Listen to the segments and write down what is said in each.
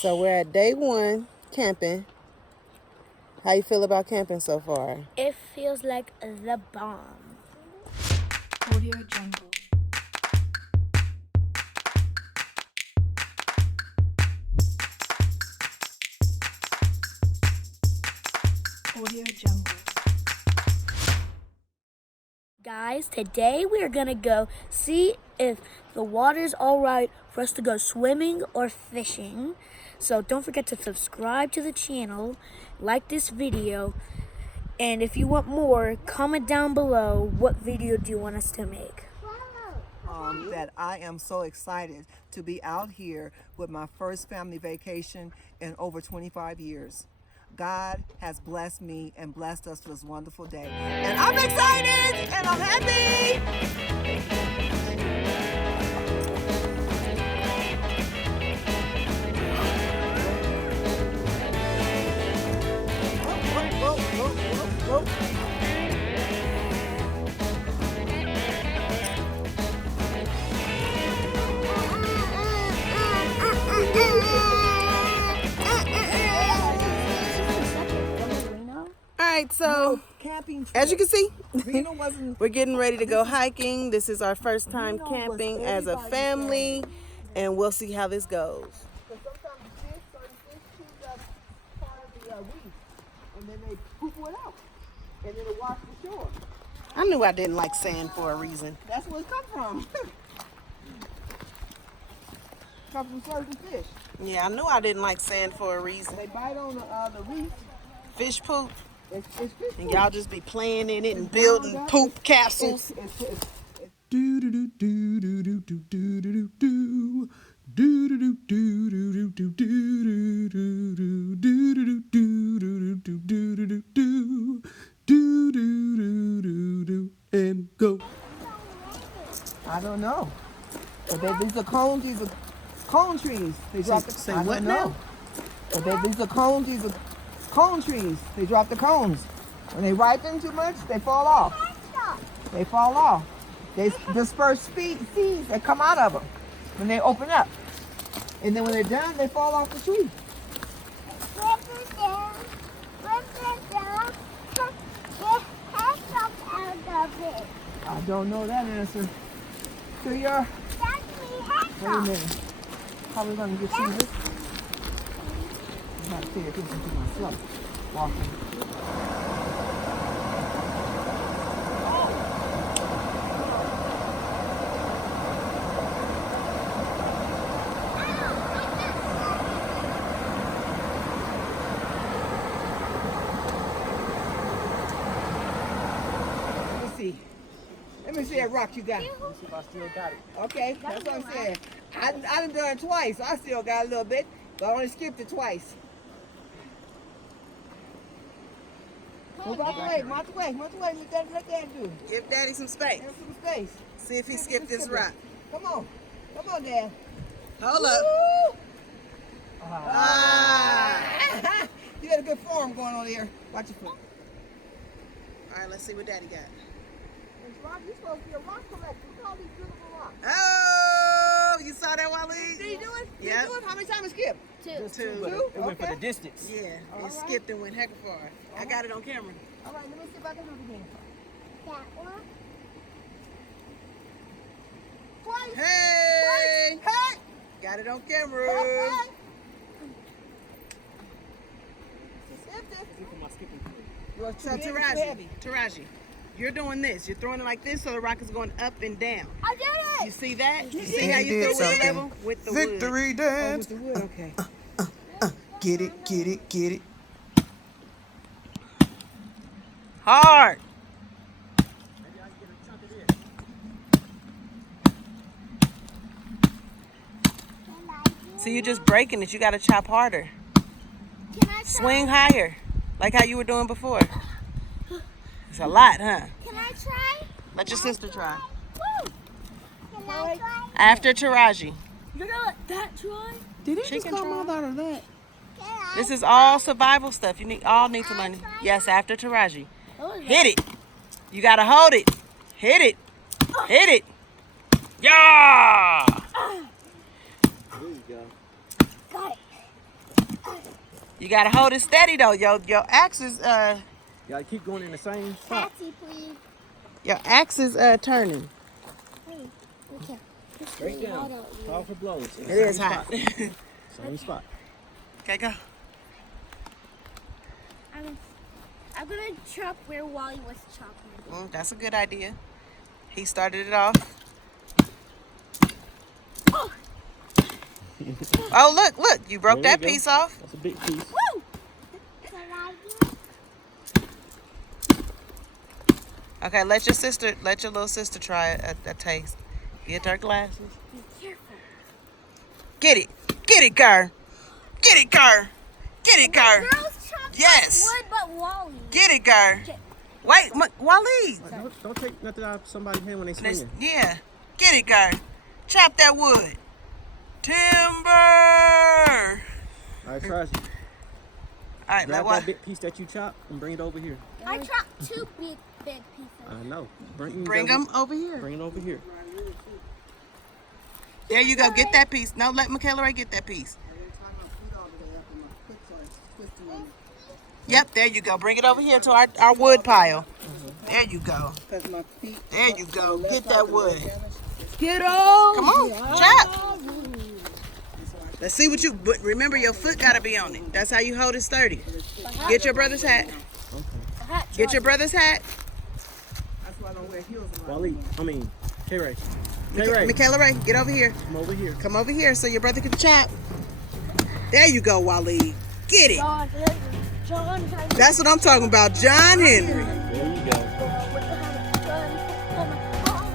So we're at day 1 camping. How you feel about camping so far? It feels like the bomb. Audio Jungle. Audio Jungle. Guys, today we are gonna go see if the water's all right for us to go swimming or fishing. So don't forget to subscribe to the channel, like this video, and if you want more, comment down below what video do you want us to make. That I am so excited to be out here with my first family vacation in over 25 years. God has blessed me and blessed us with this wonderful day. And I'm excited and I'm happy. Whoa, whoa, whoa, whoa. Alright, so Camping trip. as you can see, Reno wasn't. we're getting ready to go hiking. This is our first time camping as a family, and we'll see how this goes. Because sometimes certain fish choose up part of the reef, and then they poop it out, and then it washes the shore. I knew I didn't like sand for a reason. That's where it comes from. Comes from certain fish. Yeah, I knew I didn't like sand for a reason. They bite on the reef. Fish poop, It's fish and poop. y'all just be playing in it and building poop capsules. Do do do do do do do do do do do do do do do do do do do do and go. I don't know. But these are cones. These are cone trees. They drop the. Say I what don't now? know. But these are cones. These are cone trees. They drop the cones. When they ripen too much, they fall off. They fall off. They disperse seeds that come out of them when they open up. And then when they're done, they fall off the tree. I don't know that answer. To your. Wait a minute. How are we going to get through this? I'm not paying attention to myself. Walking. Let me see that rock you got. Let's see if I still got it. Okay, that's what I'm saying. I done done it twice. I still got a little bit, but I only skipped it twice. Move out the way, move out the way, move out the way. Let that do. Give Daddy some space. Have some space. See if he skipped this rock. Come on. Come on, Dad. Hold up. Woo! Ah. You had a good form going on there. Watch your foot. All right, let's see what Daddy got. You're supposed to be a rock collector. Look at all these beautiful rocks. Oh, you saw that, Wally? Did he do it? Did Yeah. he do it? How many times it skipped? Two. Two? It went for Okay. the distance. Yeah, All it right. skipped and went heck far. I got it on camera. All right, let me see if I can do it again. Twice. Hey! Twice. Hey! Got it on camera. Okay. Skipped it. Well, So Taraji, you're doing this. You're throwing it like this, so the rock is going up and down. I did You see that? You see And how you you did throw it something. level with the wood? Victory dance. With the wood, okay. Get it, get it, get it. Hard. See, you're just breaking it. You got to chop harder. Can I try? Swing higher, like how you were doing before. It's a lot, huh? Can I try? Let your sister try. Woo! Can I try? After Taraji. You're gonna let that try? Did he just call my daughter that? Can I? This is all survival stuff. You need to learn. Yes, after Taraji. Hit it. You gotta hold it. Hit it. Hit it. Yeah. There you go. Got it. You gotta hold it steady though. Your axe is Gotta keep going in the same spot. Patsy, please. your axe is turning. Hey, look here. It's Straight really hot down. out here. Powerful blows. In the It is same hot. spot. Same spot. Okay, go. I'm gonna chop where Wally was chopping. That's a good idea. He started it off. Oh, look. You broke There you that go. piece off. That's a big piece. Woo! Okay, let your little sister try a taste. Get her glasses. Be careful. Get it, girl. Get it, girl. Get it, girl. Girls chop Yes. wood, but Wally. Get it, girl. Wait, Wally. Don't take nothing out of somebody's hand when they swinging. Yeah. Get it, girl. Chop that wood. Timber. All right, try it. All right, now Grab what? that big piece that you chopped and bring it over here. I chopped two big pieces. I know. Bring them over here. Bring it over here. There you go. Get that piece. No, let Michaela Ray get that piece. Yep, there you go. Bring it over here to our wood pile. There you go. There you go. Get that wood. Get on. Come on, chop. Let's see what you. But remember, your foot gotta be on it. That's how you hold it sturdy. Get your brother's hat. Get your brother's hat. That's why I don't wear heels. Wally, K-Ray. K-Ray, Michaela Ray, get over here. come over here. Come over here so your brother can chop. There you go, Wally. Get it. John, That's what I'm talking about. John Henry. There you go.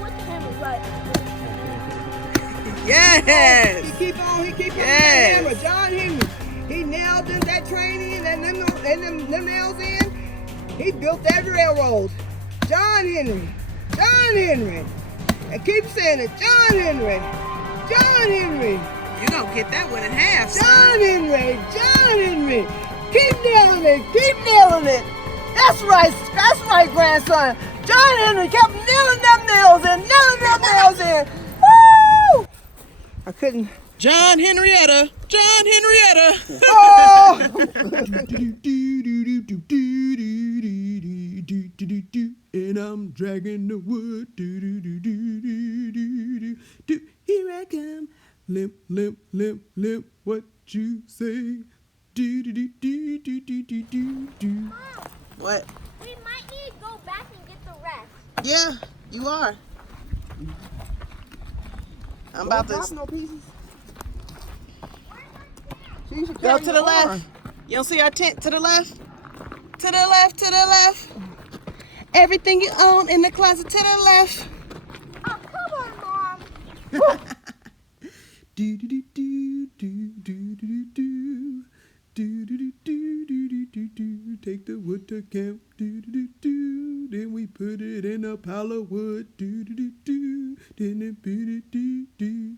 with the hammer, right? Yes. He keep on Yes. the hammer. John Henry. He nailed in that train in and them nails in. He built that railroad. John Henry. John Henry. I keep saying it. John Henry. John Henry. You gonna get that one in half, son. John Henry. John Henry. Keep nailing it. Keep nailing it. That's right. That's right, grandson. John Henry kept nailing them nails in. Nailing them nails in. Woo! I couldn't. John Henrietta. John Henrietta. Oh! And I'm dragging the wood. Here I come. Limp, limp, limp, limp. What you say? What? We might need to go back and get the rest. Yeah, you are. I'm about Don't to drop no pieces. She should go carry to your the left. arm. You don't see our tent to the left? To the left, to the left. Everything you own in the closet to the left. Oh, come on, Mom. Take the wood to camp. Then we put it in a pile of wood. Then it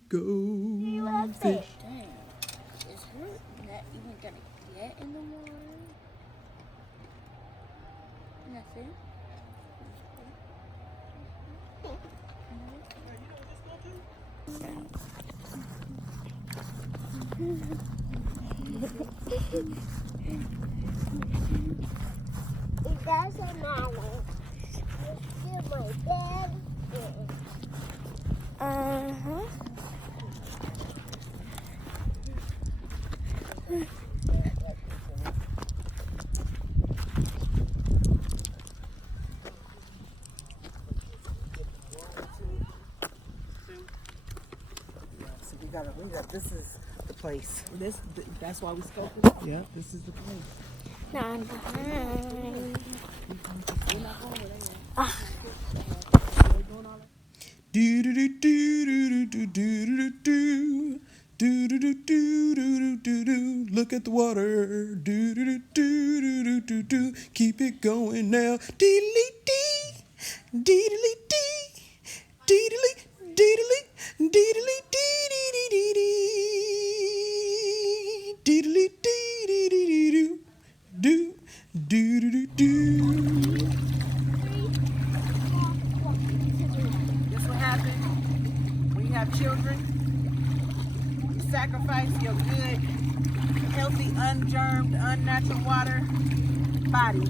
go fish. Is her net even gonna get in the water? Nothing. It doesn't matter. It's still my bed. Uh-huh. So we gotta read that. This is the place. That's why we scoped it. Yeah, this is the place. Now I'm behind. Look at the water. Keep it going now. Deedly dee. Deedly dee. Deedly deedly deedly dee dee dee dee deedly dee dee dee dee do do do do do. That's what happened when you have children. sacrifice your good, healthy, ungermed, unnatural water body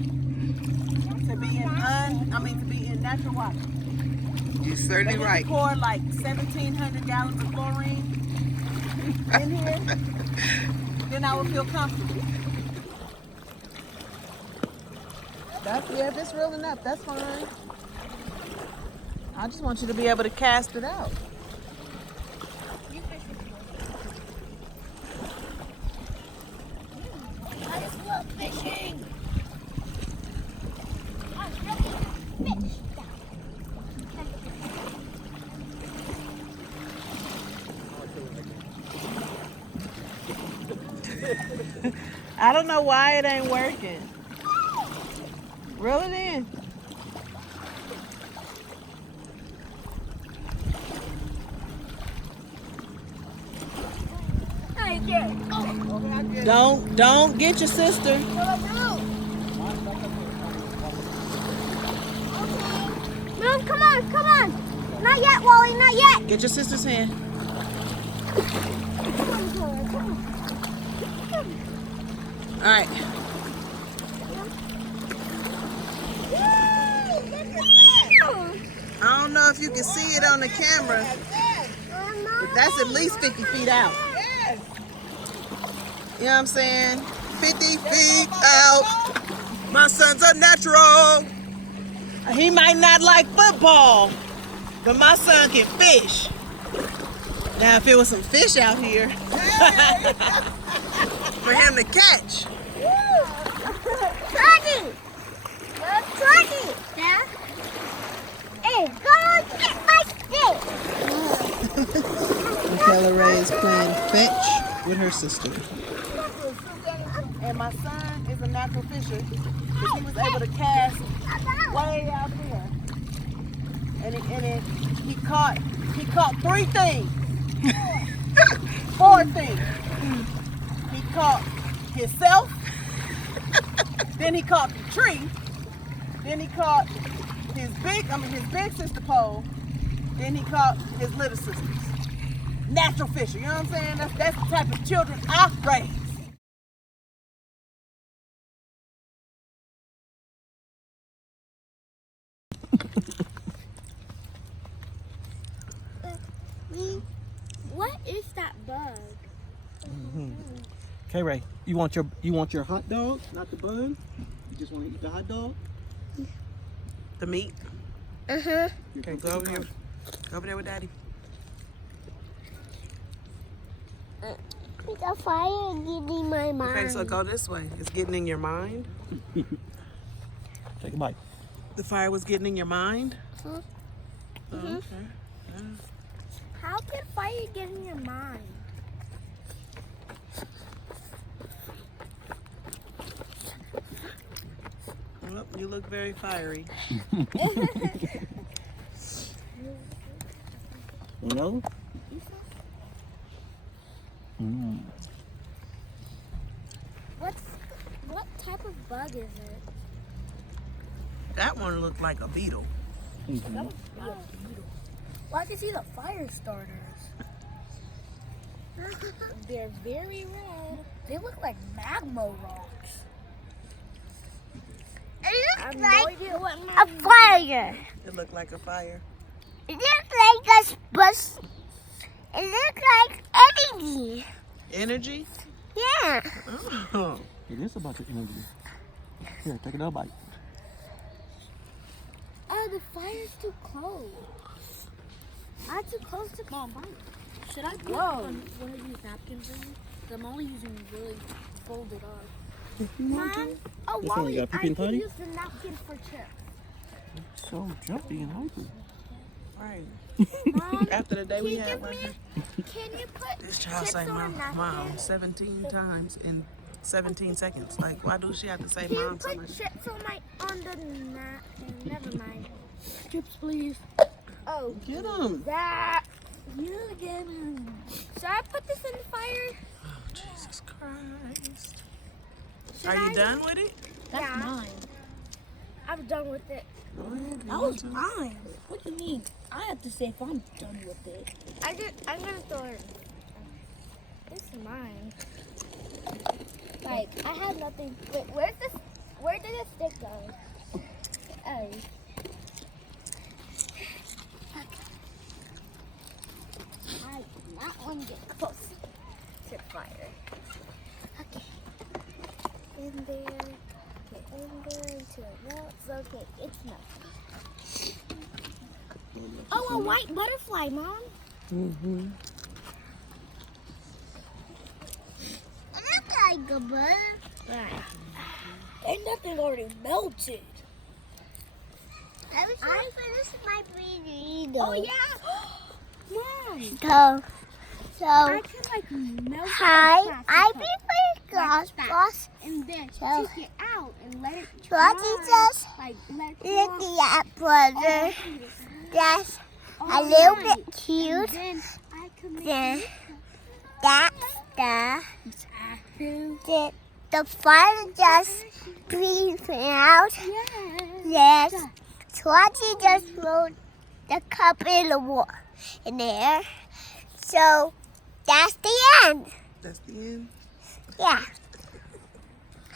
to be in natural water. You're certainly They right. pour like 1,700 gallons of chlorine in here. Then I will feel comfortable. If it's real enough, that's fine. I just want you to be able to cast it out. I just love fishing. I don't know why it ain't working. Reel it in. Don't get your sister. Mom, come on. Not yet, Wally, not yet. Get your sister's hand. All right. I don't know if you can see it on the camera, but that's at least 50 feet out. You know what I'm saying? 50 feet out. My son's a natural. He might not like football, but my son can fish. Now, if it was some fish out here for him to catch. Yeah? Hey, go get my stick. Michaela Ray is playing fetch with her sister. And my son is a natural fisher because he was able to cast way out there. And he caught 3 things. 4 things. He caught himself, then he caught the tree, then he caught his big sister pole, then he caught his little sisters. Natural fisher, you know what I'm saying? That's the type of children I raise. What is that bug? Okay, Ray. You want your hot dog, not the bun? You just want to eat the hot dog? The meat. Uh-huh. Okay, go over here. Go over there with Daddy. The fire getting my mind. Okay, so go this way. It's getting in your mind. Take a bite. The fire was getting in your mind? Huh? Oh, okay. How can fire get in your mind? Well, you look very fiery. No? Mm. What type of bug is it? That one looked like a beetle. Mm-hmm. Well, I can see the fire starters. They're very red. They look like magma rocks. It looks like a fire. It looked like a fire. It looks like a bus. It looks like energy. Energy? Yeah. Oh. It is about the energy. Here, take another bite. Oh, the fire's too close. I'm too close to the fire. Should I put on one of these napkins in? Because I'm only using really folded up. Mom, oh, This one, you got pee and potty? use the napkin for chips. So jumpy and hyper. Right. Mom, After the day we can you had give last me night, can you put this child chips say on a napkin? mom 17 times in 17 seconds. Like, why do she have to say Can you mom so put much? chips on the napkin? Never mind. Chips, please. Oh, Get them. that. You again. Should I put this in the fire? Oh, Jesus Christ. Should Are you I? done with it? That's mine. I'm done with it. Go ahead. That was mine. What do you mean? I have to say if I'm done with it. I'm gonna throw it. mine. Like, I had nothing. Wait, where did the stick go? Oh. I do not want to get close to the fire. Okay. In there. Get in there until it melts. Okay, it's melting. Oh, a white butterfly, Mom. Mm-hmm. Like a butterfly. And that thing already melted. I was trying to finish my breathing. Oh, yeah. Mom. So I can like melt hi, I prefer glass and then take it out and let it dry. Jesus, like looking at brother. That's a little bit cute. Then I can make the fire just breathing out. Yes. Swatty just threw the cup in the water in there. So that's the end. That's the end. Yeah.